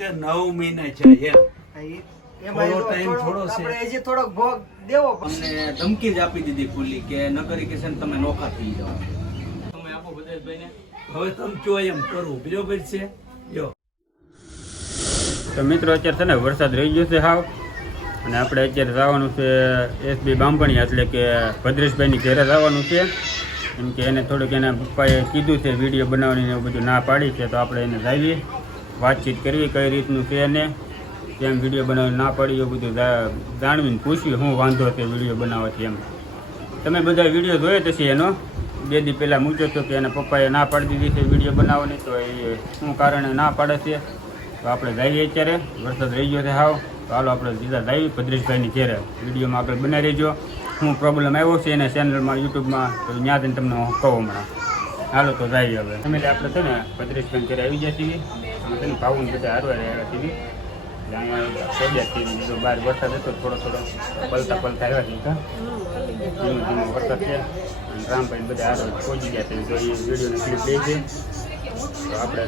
કે નવ મહિના છે એમ. થોડો જો થોડો છે. આપણે હજી થોડોક ભોગ દેવો પડે. ધમકી જ આપી દીધી ખુલ્લી કે નકરી કે તમે નોખા થઈ જાઓ. તમે આપો હવે તમે કયો એમ કરવું? બરોબર છે? જો તો મિત્રો અત્યારે છે ને વરસાદ રહી ગયો છે હાવ. અને આપણે અત્યારે જવાનું છે એસબી બાંભણી એટલે કે ભદ્રેશભાઈની ઘેરે જવાનું છે. એમ કે એને થોડુંક એના પપ્પાએ કીધું છે વીડિયો બનાવવાની એવું બધું ના પાડી છે તો આપણે એને જાવી વાતચીત કરવી કઈ રીતનું છે ને કેમ વીડિયો બનાવી ના પડી એવું બધું જાણવીને પૂછ્યું શું વાંધો છે વીડિયો બનાવવાથી એમ. તમે બધા વીડિયો જોયો તો એનો? બે દી પહેલાં મૂક્યો હતો કે એના પપ્પાએ ના પાડી દીધી છે વીડિયો બનાવવાની, તો એ શું કારણે ના પાડે છે? તો આપણે જઈએ અત્યારે, વરસાદ રહી ગયો છે હાવ. તો હાલો આપણે સીધા જઈએ, ભદ્રેશભાઈની ઘેરે. વિડીયોમાં આગળ બનાવી રહેજો. શું પ્રોબ્લેમ આવ્યો છે એને ચેનલમાં યુટ્યુબમાં તો ત્યાં જઈને તમને હું કહું હમણાં. હાલો તો જઈએ હવે. તમે આપણે છે ને ભદ્રેશભાઈ ઘરે આવી છીએ. અને છે ને ભાવું બધા હારવા રહ્યા છીએ એટલે અહીંયા સોજ્યા બહાર વરસાદ હતો થોડો થોડો પલતા પલતા આવ્યા હતા ધીમો ધીમો વરસાદ છે અને રામભાઈ બધા હારો પહોંચી ગયા છે જો એ વિડીયોની ક્લિપ લઈ છે તો આપણે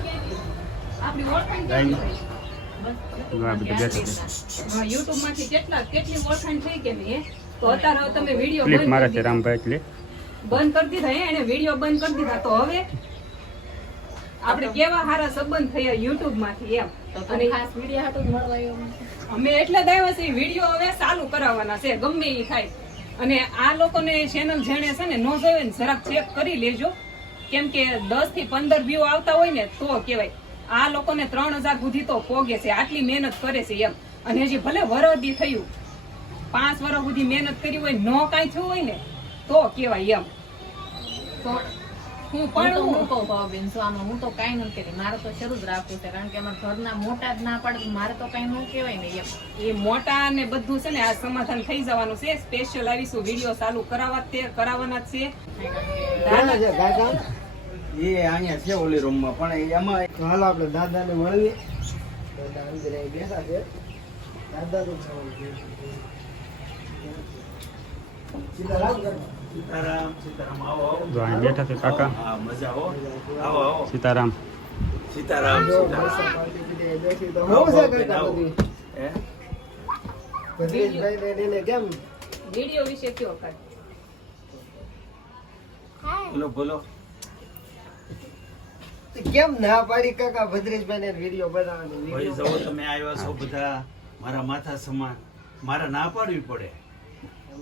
જઈને આ બધું છે. યુટ્યુબ કેટલા કેટલી ઓળખાણ થઈ કે નહીં તો અત્યારે તમે વીડિયો મારે છે રામભાઈ એટલે બંધ કરી દીધા એને વીડિયો બંધ કરી દીધા. તો હવે આપણે કેવા સારા સંબંધ થયા યુટ્યુબમાંથી એમ અને ખાસ વીડિયો હાટું જ મળવા આવ્યો અમે એટલે જ આવ્યા છીએ વીડિયો હવે ચાલુ કરાવવાના છે ગમે એ થાય. અને આ લોકોને ચેનલ જેણે છે ને નો જોવે ને જરાક ચેક કરી લેજો. કેમ કે દસથી પંદર વ્યૂ આવતા હોય ને તો કહેવાય આ લોકોને ત્રણ હજાર સુધી તો પોગે છે આટલી મહેનત કરે છે એમ. અને હજી ભલે વરદી થયું પાંચ વર્ષ સુધી મહેનત કરી હોય નો કાંઈ થયું હોય ને તો કહેવાય એમ. તો હું પણ હું. કહું ભાવબેન, જો આમાં હું તો કાંઈ નથી કહેતી. મારે તો શરૂ જ રાખવું છે કારણ કે અમારા ઘરના મોટા જ ના પાડે તો મારે તો કાંઈ ન કહેવાય ને એ મોટા ને બધું છે ને આ સમાધાન થઈ જવાનું છે. સ્પેશિયલ આવીશું વીડિયો ચાલુ કરાવવા તે કરાવવાના જ છે? એ અહીંયા છે ઓલી રૂમમાં પણ એમાં હાલ આપણે દાદાને મળીએ. દાદા અંદર બેઠા છે. દાદા તો સીધા સીતારામ કરવા. સીતારામ સીતારામ આવો આવો. અહીં બેઠા છે કાકા. હા મજા આવો. આવો આવો. સીતારામ. સીતારામ હું? કેમ? વીડિયો વિશે કયો કાંઈ? બોલો બોલો. કેમ ના પાડી કાકા ભદ્રેશભાઈ ને વીડિયો બનાવવાની? ભાઈ જો તમે આવ્યા છો બધા. મારા માથા સમાન. મારે ના પાડવી પડે.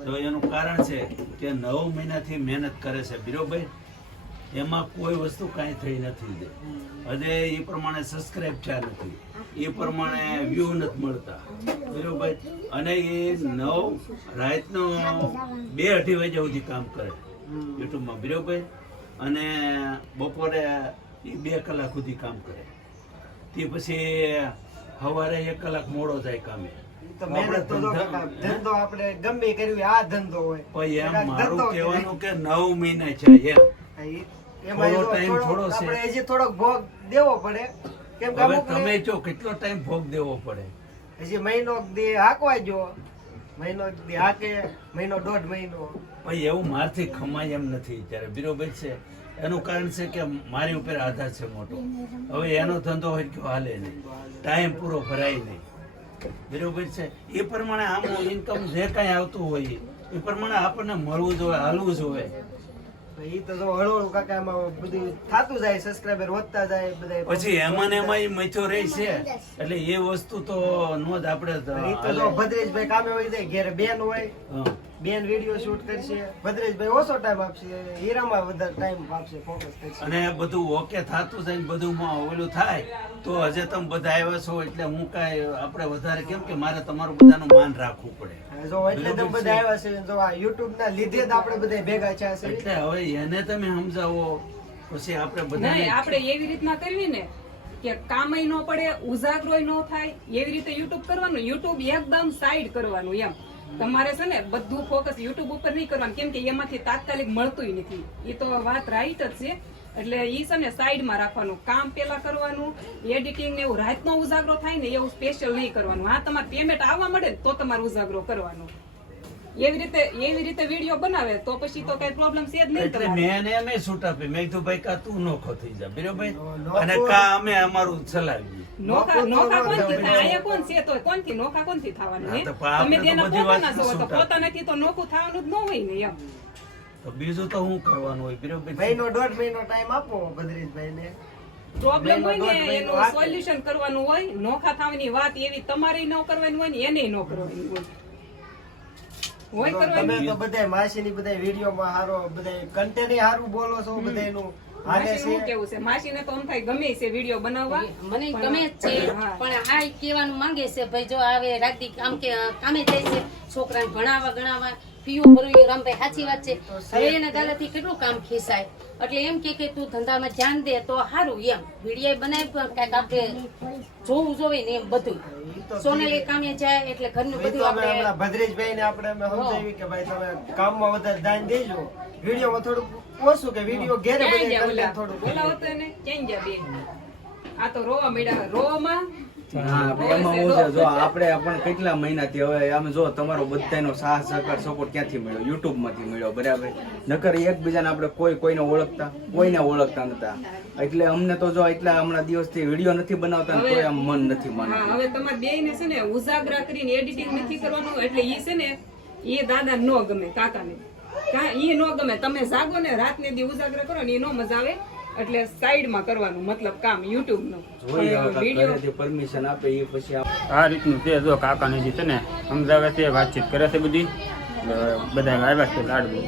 તો એનું કારણ છે કે નવ મહિનાથી મહેનત કરે છે બીરોભાઈ એમાં કોઈ વસ્તુ કાંઈ થઈ નથી હજે એ પ્રમાણે સબસ્ક્રાઇબ થયા નથી. એ પ્રમાણે વ્યૂ નથી મળતા. બીરોભાઈ અને એ નવ રાતનો બે અઢી વાગ્યા સુધી કામ કરે યુટ્યુબમાં. બીરોભાઈ અને બપોરે એ બે કલાક સુધી કામ કરે. તે પછી સવારે એક કલાક મોડો થાય કામે. તો મહેનત તો ધંધો આપણે ગમે કર્યું આ ધંધો હોય. પછી એમ મારું કહેવાનું કે નવ મહિના છે એમ કહેવાય. ઈ- એમાં થોડો જો થોડો છે. આપણે હજી થોડોક ભોગ દેવો પડે. કેમ કે હવે તમે જો કેટલો ટાઈમ ભોગ દેવો પડે? હજી મહિનો દી હાંકવા જો. મહિનો દી હાકે મહિનો દોઢ મહિનો. પછી એવું મારથી ખમાય એમ નથી ત્યારે બરોબર છે? એનું કારણ છે કે મારી ઉપર આધાર છે મોટો. હવે એનો ધંધો હોય કે હાલે નહીં. ટાઈમ પૂરો ભરાય નહીં. બરોબર છે. એ પ્રમાણે આમ ઇન્કમ જે કાંઈ આવતું હોય એ પ્રમાણે આપણને મળવું જોઈએ હાલવું જોઈએ. ઈ તો જો હળવું કાકા એમાં બધું થતું જાય સબસ્ક્રાઇબર વધતા જાય બધા પછી એમાં ને એમાં ઈ મથ્યો રહે છે. એટલે એ વસ્તુ તો નો જ આપણે ભદ્રેશભાઈ કામે હોય જાય ઘેરે બેન હોય. બેન વીડિયો શૂટ કરશે. ભદ્રેશભાઈ ઓછો ટાઈમ આપશે. હીરામાં વધારે ટાઈમ આપશે ફોકસ કરશે. અને બધું ઓકે થતું જાય ને બધું ઓલું થાય તો હજે તમે બધા આવ્યા છો એટલે હું કાંઈ આપણે વધારે કેમ કે મારે તમારું બધાનું માન રાખવું પડે. જો એટલે તમે બધા આવ્યા છે જો આ યુટ્યુબ ના લીધે જ આપણે બધા ભેગા થયા છે. એટલે હવે એને તમે સમજાવો પછી આપણે બધા આપણે એવી રીતના કરવી ને કે કામય ન પડે ઉજાગરોય ન થાય એવી રીતે યુટ્યુબ કરવાનું યુટ્યુબ એકદમ સાઈડ કરવાનું એમ. તમારે છે ને બધું ફોકસ યુટ્યુબ ઉપર નહીં કરવાનું કેમ કે એમાંથી તાત્કાલિક મળતું નથી. એ તો વાત રાઈટ જ છે. એટલે એ છે ને સાઈડમાં રાખવાનું. કામ પેલા કરવાનું એડિટિંગ ને એવું રાતનો ઉજાગરો થાય ને એવું સ્પેશિયલ નહીં કરવાનું. હા તમારે પેમેન્ટ આવવા મળે તો તમારે ઉજાગરો કરવાનો. એવી રીતે એવી રીતે વીડિયો બનાવે તો પછી તો કઈ પ્રોબ્લેમ છે જ નહીં એટલે. મેં એને છૂટ આપી. મેં કીધું ભાઈ કા તું નોખો થઈ જા. બરોબર અને કા અમે અમારું ચલાવીએ? નોખા નોખા નોખો તો કોણથી ન થાય? કહેવાય. અહીંયા કોણ છે તો કોણથી નોખા કોણથી થવાનું હા, હે તો પણ તમે તેના પોતાના છો તો પોતાનાથી તો નોખું થવાનું જ ન હોય ને એમ. તો બીજું તો શું કરવાનું હોય? બિરોબર મહિનો દોઢ મહિનો ટાઈમ આપો ભદ્રેશભાઈને પ્રોબ્લેમ હોય ને એનું સોલ્યુશન કરવાનું હોય નોખા થવાની વાત એવી તમારે ન કરવાની હોય ને એને ન કરવાની હોય. હોય તો કરવાની? તમે તો બધાય માસીની બધાય વિડીયોમાં હારો બધાય કન્ટેન્ટ હારું બોલો છો બધાયનું. હાલે માસીનું શું કેવું છે? માસીને તો આમ થાય ગમે છે વીડિયો બનાવવા. મને ગમે છે. પણ આ કહેવાનું માંગે છે ભાઈ જો આવે રાતી કામ કે કામે જાય છે છોકરાને ભણાવવા ગણાવવા પીવું ભરવું રામભાઈ સાચી વાત છે. હવે એના દાદાથી કેટલું કામ ખેંચાય એટલે એમ કે કે તું ધંધામાં ધ્યાન દે તો સારું એમ. વીડિયો બનાવી પણ કાંઈક આપણે જોવું જોવે ને એમ બધું. સોનેલી કામે જાય એટલે ઘરનું નું બધું અમે આપણે હમણાં ભદ્રેશભાઈને આપણે સમજાવી કે ભાઈ તમે કામમાં વધારે ધ્યાન દેજો. વિડીયોમાં થોડું ઓછું કે વિડિયો ઘેરે બધા ગયા ઓલા? content થોડુંક એને ક્યાં ગયા બેન? આ તો રોવા મળ્યા રોવામાં? આપણે એમાં હું છે જો આપણે પણ કેટલા મહિનાથી હવે અમે જો તમારો બધાનો સાહ સહકાર સપોર્ટ ક્યાંથી મળ્યો? યુટ્યુબમાંથી મળ્યો બરાબર? નકર એકબીજાને આપણે કોઈ કોઈને ઓળખતા કોઈને ઓળખતા નતા. એટલે અમને તો જો એટલા હમણાં દિવસથી વીડિયો નથી બનાવતા કોઈ આમ મન નથી માનતું. હવે તમારે બે ને છે ને ઉજાગરા કરીને એડિટિંગ નથી કરવાનું એટલે ઈ છે ને એ દાદા નો ગમે કાકાને. કા નો ગમે. તમે જાગો ને રાત ને દી ઉજાગર કરો ને એ નો મજા આવે. એટલે સાઈડમાં કરવાનું મતલબ કામ યુટ્યુબનું વીડિયો પરમિશન આપે એ પછી આ રીતનું છે જો કાકા જે છે ને સમજાવે છે વાતચીત કરે છે બધી. બધા આવ્યા છે લાડવું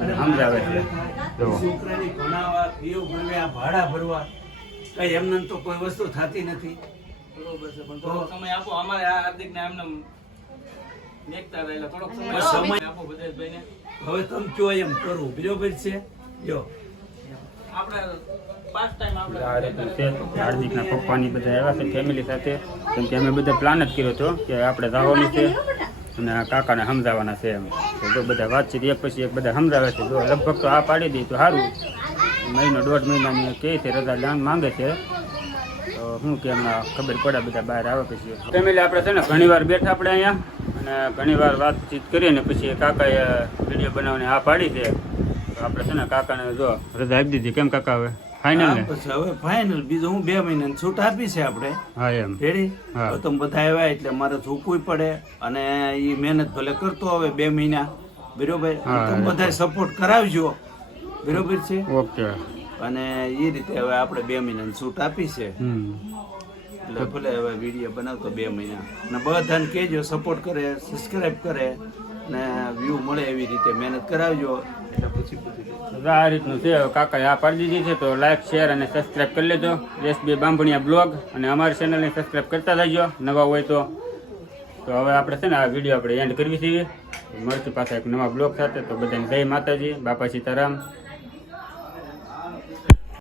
અને સમજાવે છે. જો. છોકરાની ભણાવવા ફીઓ ભરવા ભાડા ભરવા કઈ એમને તો કોઈ વસ્તુ થતી નથી. બરોબર છે પણ થોડો સમય આપો. અમારે આ હાર્દિક ને એમને દેખતા રહેલા. થોડોક સમય આપો બધેશભાઈને હવે તમે કયો એમ કરું બરોબર છે? જો આપણે પાંચ ટાઈમ આપણે આ રીતનું છે. હાર્દિકના પપ્પાની બધા આવ્યા છે ફેમિલી સાથે. કેમ કે અમે બધા પ્લાન જ કર્યો હતો કે આપણે જવાનું છે અને આ કાકાને સમજાવવાના છે એમ. તો જો બધા વાતચીત એક પછી એક બધા સમજાવે છે જો લગભગ તો આ પાડી દઈ તો સારું. મહિનો દોઢ મહિનાની કહે છે રજા માંગે છે. તો શું કે એમના ખબર પડે બધા બહાર આવે પછી. ફેમિલી આપણે છે ને ઘણી વાર બેઠા આપણે અહીંયા. અને ઘણી વાર વાતચીત કરીને પછી કાકાએ વીડિયો બનાવવાની આ પાડી તો આપણે છે ને કાકાને જો રજા આપી દીધી. કેમ કાકા હવે? ફાઇનલ પછી હવે ફાઇનલ બીજું હું બે મહિનાની છૂટ આપી છે આપણે. હા એમ. રેડી. તો તમે બધા આવ્યા એટલે મારે ઝૂકવું પડે અને એ મહેનત ભલે કરતો હવે બે મહિના. બરોબર? તમે બધા સપોર્ટ કરાવજો. બરોબર છે? ઓકે. અને એ રીતે હવે આપણે બે મહિનાની છૂટ આપી છે. એટલે ભલે હવે વીડિયો બનાવતો બે મહિના. અને બધાને કહેજો સપોર્ટ કરે સબસ્ક્રાઈબ કરે, ને વ્યૂ મળે એવી રીતે. મહેનત કરાવજો, એટલે પછી પૂછી આ રીતનું છે. કાકા આ પાડી દીધી છે, તો લાઈક શેર અને સબસ્ક્રાઈબ કરી લેજો. એસબી બાંભણિયા બ્લોગ અને અમારી ચેનલને સબસ્ક્રાઈબ કરતા જજો નવા હોય તો. તો હવે આપણે છે ને આ વીડિયો આપણે એન્ડ કરવી છીએ મળશું પાછા એક નવા બ્લોગ સાથે. તો બધાને જય માતાજી. બાપા સીતારામ.